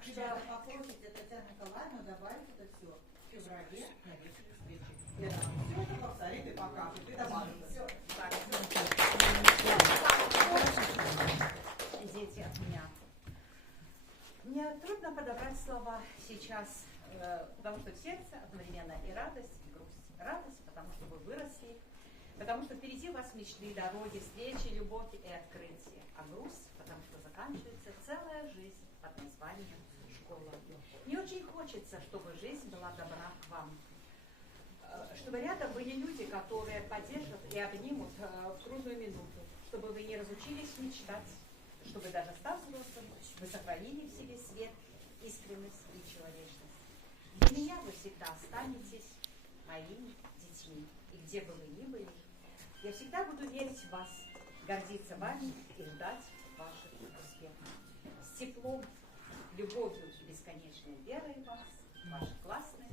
Так что попросите Татьяну Николаевну добавить это все в феврале на вечере встречи. Я все это повторит и покажет, и добавит. Все. Дети от меня. Мне трудно подобрать слова сейчас, потому что в сердце одновременно и радость, и грусть. Радость, потому что вы выросли, потому что впереди у вас мечты, дороги, встречи, любовь и открытие. А грусть, потому что заканчивается целая жизнь под названием школа. Мне очень хочется, чтобы жизнь была добра к вам. Чтобы рядом были люди, которые поддержат и обнимут в трудную минуту. Чтобы вы не разучились мечтать. Чтобы даже став взрослым, вы сохранили в себе свет, искренность и человечность. Для меня вы всегда останетесь моими детьми. И где бы вы ни были, я всегда буду верить в вас, гордиться вами и ждать ваших успехов. С теплом, любовью и бесконечной верой в вас, ваши классные